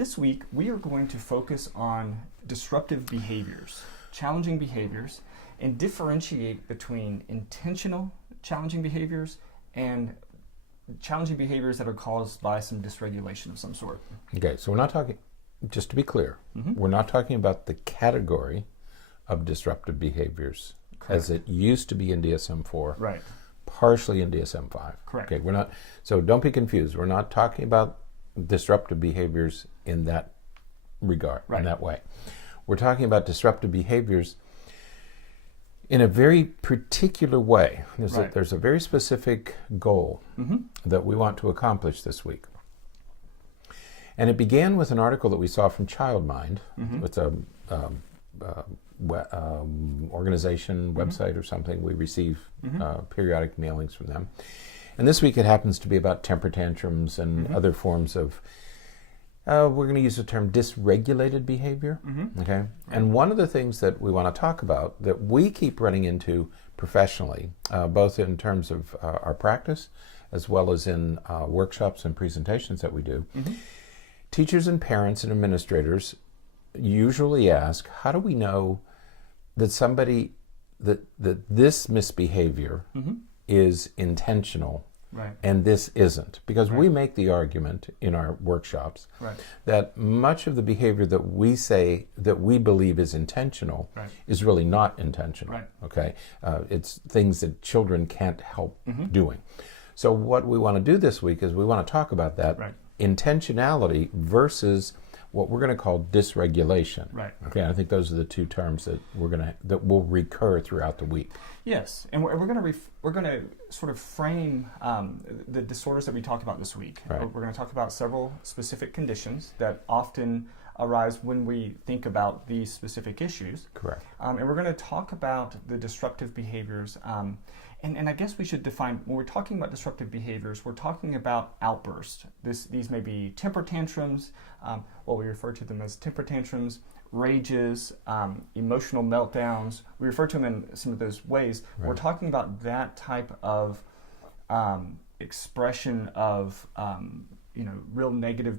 This week, we are going to focus on disruptive behaviors, challenging behaviors, and differentiate between intentional challenging behaviors and challenging behaviors that are caused by some dysregulation of some sort. Okay, so we're not talking, just to be clear, we're not talking about the category of disruptive behaviors as it used to be in DSM-4, Right. partially in DSM-5. Correct. Okay, we're not, so don't be confused. We're not talking about disruptive behaviors in that regard, in that way. We're talking about disruptive behaviors in a very particular way. There's a very specific goal that we want to accomplish this week. And it began with an article that we saw from Childmind. It's a organization, website or something. We receive periodic mailings from them. And this week it happens to be about temper tantrums and other forms of, we're going to use the term dysregulated behavior. Okay. And one of the things that we want to talk about that we keep running into professionally, both in terms of our practice as well as in workshops and presentations that we do, teachers and parents and administrators usually ask, how do we know that somebody, that this misbehavior is intentional and this isn't? Because we make the argument in our workshops that much of the behavior that we say that we believe is intentional is really not intentional. Okay, it's things that children can't help doing. So what we want to do this week is we want to talk about that intentionality versus what we're going to call dysregulation. Okay, I think those are the two terms that that will recur throughout the week. Yes, and we're going to sort of frame the disorders that we talk about this week. We're going to talk about several specific conditions that often arise when we think about these specific issues. Correct. And we're going to talk about the disruptive behaviors. And I guess we should define, when we're talking about disruptive behaviors, we're talking about outbursts. These may be temper tantrums, what we refer to them as temper tantrums, rages, emotional meltdowns. We refer to them in some of those ways. We're talking about that type of expression of real negative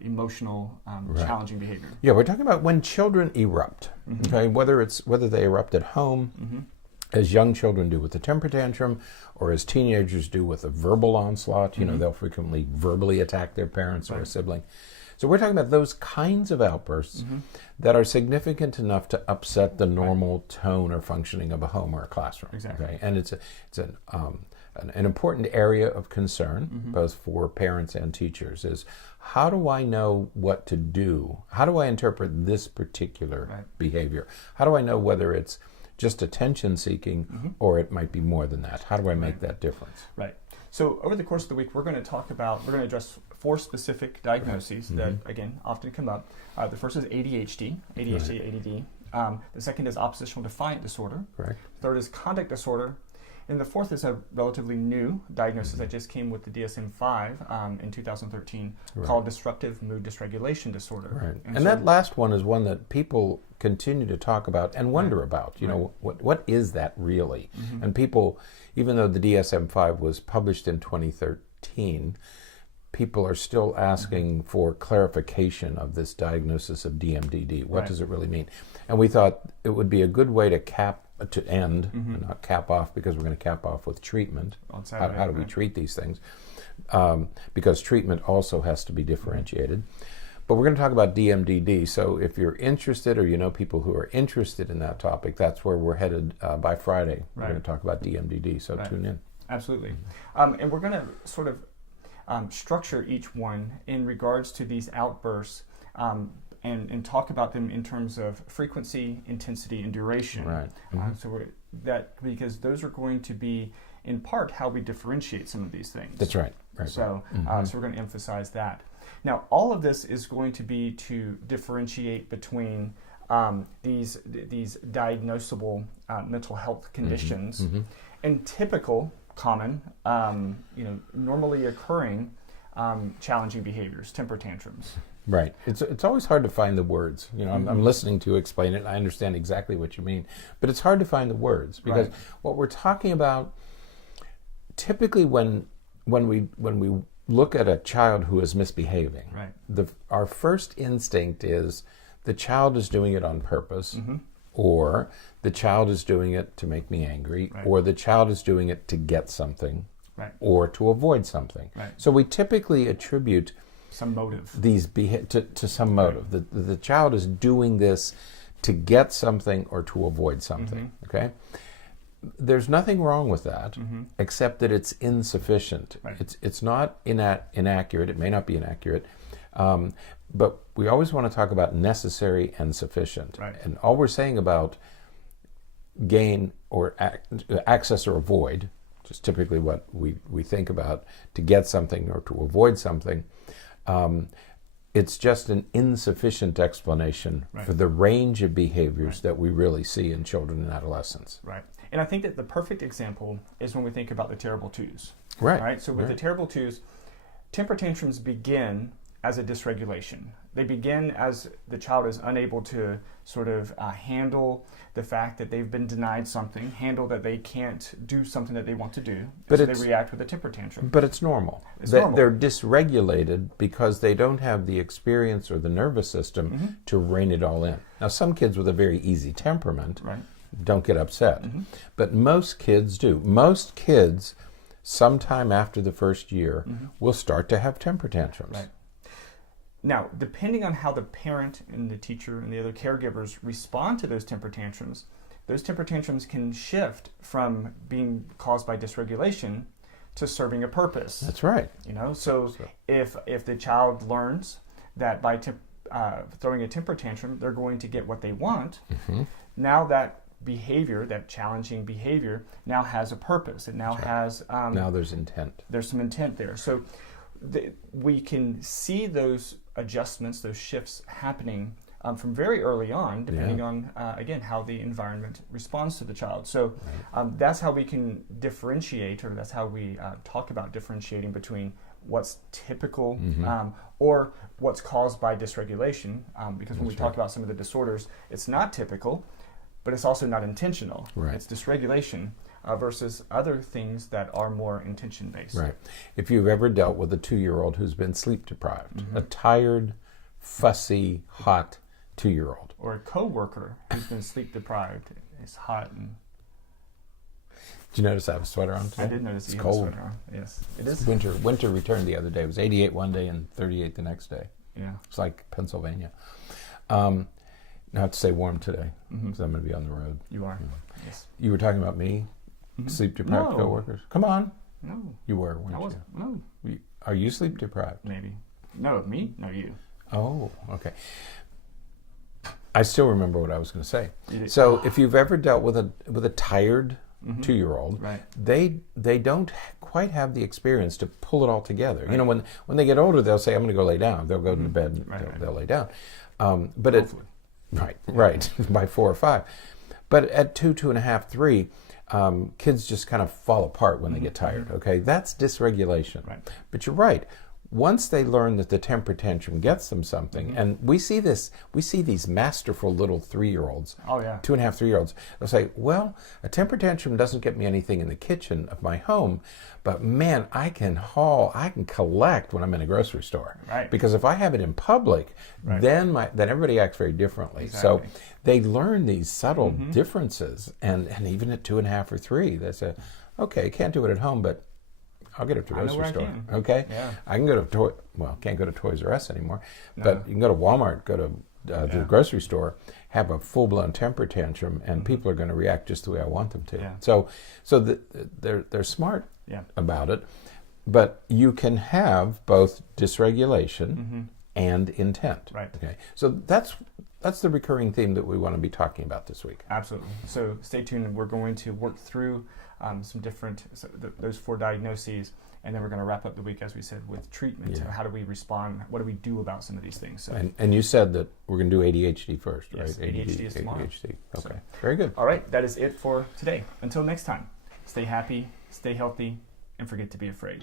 emotional challenging behavior. Yeah, we're talking about when children erupt. Okay, whether they erupt at home, as young children do with the temper tantrum, or as teenagers do with a verbal onslaught. They'll frequently verbally attack their parents or a sibling. So we're talking about those kinds of outbursts that are significant enough to upset the normal tone or functioning of a home or a classroom. Exactly. Okay? And it's an important area of concern, both for parents and teachers, is how do I know what to do? How do I interpret this particular behavior? How do I know whether it's just attention seeking or it might be more than that? How do I make that difference? Right. So over the course of the week, we're going to address 4 specific diagnoses that, again, often come up. The first is ADHD, ADD. The second is oppositional defiant disorder. Correct. Third is conduct disorder. And the fourth is a relatively new diagnosis that just came with the DSM-5 in 2013 called disruptive mood dysregulation disorder. Right. And that last one is one that people continue to talk about and wonder about. What is that really? And people, even though the DSM-5 was published in 2013, people are still asking for clarification of this diagnosis of DMDD. What does it really mean? And we thought it would be a good way to end, and not cap off, because we're going to cap off with treatment. How do we treat these things? Because treatment also has to be differentiated. But we're going to talk about DMDD. So if you're interested, or you know people who are interested in that topic, that's where we're headed by Friday. We're going to talk about DMDD, so tune in. Absolutely. And we're going to sort of structure each one in regards to these outbursts and talk about them in terms of frequency, intensity, and duration. Because those are going to be, in part, how we differentiate some of these things. That's right. So we're going to emphasize that. Now, all of this is going to be to differentiate between these diagnosable mental health conditions and typical, common, normally occurring challenging behaviors, temper tantrums. Right. It's always hard to find the words. I'm listening to you explain it, and I understand exactly what you mean. But it's hard to find the words, because what we're talking about, typically when we look at a child who is misbehaving, right. Our first instinct is the child is doing it on purpose, or the child is doing it to make me angry, right. or the child is doing it to get something, right. or to avoid something. Right. So we typically attribute some motive these to some motive. Right. The child is doing this to get something or to avoid something. Okay. There's nothing wrong with that, except that it's insufficient. Right. It's not inaccurate. It may not be inaccurate, but we always want to talk about necessary and sufficient. Right. And all we're saying about gain or access or avoid, which is typically what we think about to get something or to avoid something, it's just an insufficient explanation right. for the range of behaviors right. that we really see in children and adolescents. Right. And I think that the perfect example is when we think about the terrible twos. Right. Right. So with right. the terrible twos, temper tantrums begin as a dysregulation. They begin as the child is unable to sort of handle the fact that they've been denied something, handle that they can't do something that they want to do, so they react with a temper tantrum. But it's normal. Normal. They're dysregulated because they don't have the experience or the nervous system to rein it all in. Now, some kids with a very easy temperament right. don't get upset, but most kids do. Most kids, sometime after the first year, will start to have temper tantrums. Right. Now, depending on how the parent and the teacher and the other caregivers respond to those temper tantrums can shift from being caused by dysregulation to serving a purpose. That's right. You know, so if the child learns that by throwing a temper tantrum, they're going to get what they want, now that behavior, that challenging behavior, now has a purpose. It now has... now there's intent. There's some intent there. So we can see those adjustments, those shifts happening from very early on, depending on, again, how the environment responds to the child. So that's how we can differentiate, or that's how we talk about differentiating between what's typical or what's caused by dysregulation, because when we talk about some of the disorders, it's not typical, but it's also not intentional. Right. It's dysregulation. Versus other things that are more intention-based. Right. If you've ever dealt with a 2-year-old who's been sleep deprived, a tired, fussy, hot 2-year-old. Or a coworker who's been sleep deprived, is hot and... Did you notice I have a sweater on today? I did notice it's you cold. have a sweater on. Yes, it is. Winter returned the other day. It was 88 one day and 38 the next day. Yeah. It's like Pennsylvania. I have to say warm today because I'm going to be on the road. You are. Yes. You were talking about me? Sleep deprived coworkers. Come on. No. You were, weren't I wasn't. you? No. Are you sleep deprived? Maybe. No, me? No, you. Oh, okay. I still remember what I was going to say. So if you've ever dealt with a tired 2-year-old, right. they don't quite have the experience to pull it all together. Right. You know, when they get older, they'll say, "I'm going to go lay down." They'll go to bed. And they'll lay down. But right by 4 or 5. But at 2, 2.5, 3. Kids just kind of fall apart when they get tired, okay? That's dysregulation. Right. But you're right. Once they learn that the temper tantrum gets them something, and we see these masterful little 3-year-olds, 2.5, 3-year-olds, they'll say, well, a temper tantrum doesn't get me anything in the kitchen of my home, but man, I can collect when I'm in a grocery store. Right. Because if I have it in public, then everybody acts very differently. Exactly. So they learn these subtle differences, and even at 2.5 or 3, they say, okay, can't do it at home, but I'll get it to the grocery store. Okay? Yeah. I can go to can't go to Toys R Us anymore, but you can go to Walmart, go to the grocery store, have a full-blown temper tantrum, and people are going to react just the way I want them to. Yeah. So they're smart about it, but you can have both dysregulation and intent. Right. Okay. So that's the recurring theme that we want to be talking about this week. Absolutely. So stay tuned. We're going to work through some different, those 4 diagnoses, and then we're going to wrap up the week, as we said, with treatment. Yeah. How do we respond? What do we do about some of these things? So, and you said that we're going to do ADHD first, right? Yes, ADHD is tomorrow. ADHD. Okay. So, very good. All right. That is it for today. Until next time, stay happy, stay healthy, and forget to be afraid.